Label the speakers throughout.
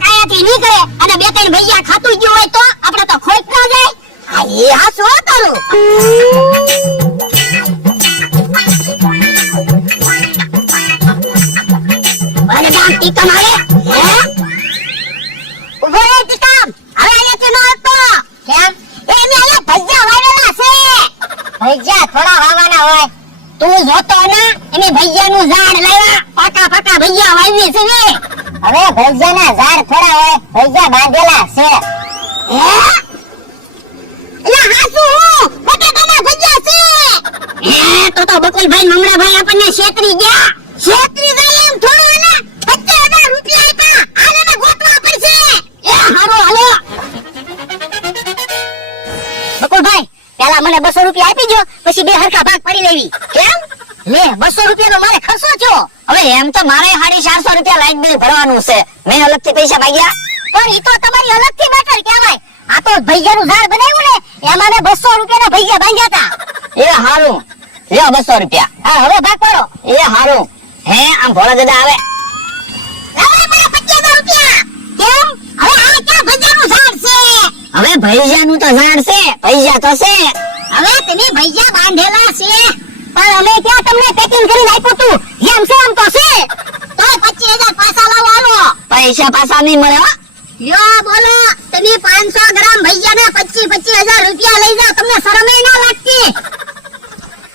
Speaker 1: આયાથી નીકળે અને બે ત્રણ ભૈયા ખાતું ગયું હોય તો આપણે તો ખોટ ન જાય.
Speaker 2: આ એ હા શું તારું
Speaker 1: ભૈયા વાવેલા
Speaker 2: થોડા વાવાના હોય.
Speaker 1: તું જોતો ના, એની ભૈયાનું ઝાડ લાવ્યા. પાકા પાકા ભૈયા વાવી છે ને
Speaker 2: હવે ભૈયાના ઝાડ થોડા હોય ભૈયા બાંધેલા છે.
Speaker 1: એટલે હાસુ હું બટાકાના ભજીયા છે? હે તો તો બકુલભાઈ મમરાભાઈ આપણને છેતરી ગયા. છેતરી જાય એમ થોડું ને પચાસ રૂપિયા આપ્યા. આને ને ગોતવા પડશે. એ હારો હાલો. બકુલભાઈ પેલા મને બસો રૂપિયા આપી દો પછી બે હરખા ભાગ પડી લેવી. કેમ? લે બસો રૂપિયાનો મારે ખર્ચો થયો. હવે એમ તો મારે સાડી ચારસો રૂપિયા લાઈટ બિલ ભરવાનું છે. મેં અલગથી પૈસા ભાગ્યા. પણ ઈ તો તમારી અલગથી મેટર કહેવાય. આ તો ભૈયાનું ઝાડ બનાવ્યું ને એમાં મેં બસો રૂપિયાના ભૈયા બાંધ્યા હતા. એ હારું. લ્યો બસો રૂપિયા. હા હવે ભાગ પાડો. એ હારું. હે આમ ભોળા દાદા આવે. હવે ભૈયાનું તો ઝાડ છે ભૈયા તો છે. હવે તમે ભૈયા બાંધેલા છે. પણ અમે ત્યાં તમને પેકિંગ કરીને આપ્યું તું. એમ છે એમ તો છે. તો પચીસ હજાર પાછા લાવો આલો પૈસા પાછા નહીં મળે હો. યો બોલો. તમે 500 ગ્રામ ભૈયા ને પચીસ પચીસ હજાર રૂપિયા લઈ જાઓ. તમને શરમ ના લાગતી.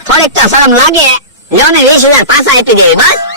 Speaker 1: થોડીક તો શરમ લાગે. લ્યો ને વીસ હજાર પાછા આપી દેવી બસ.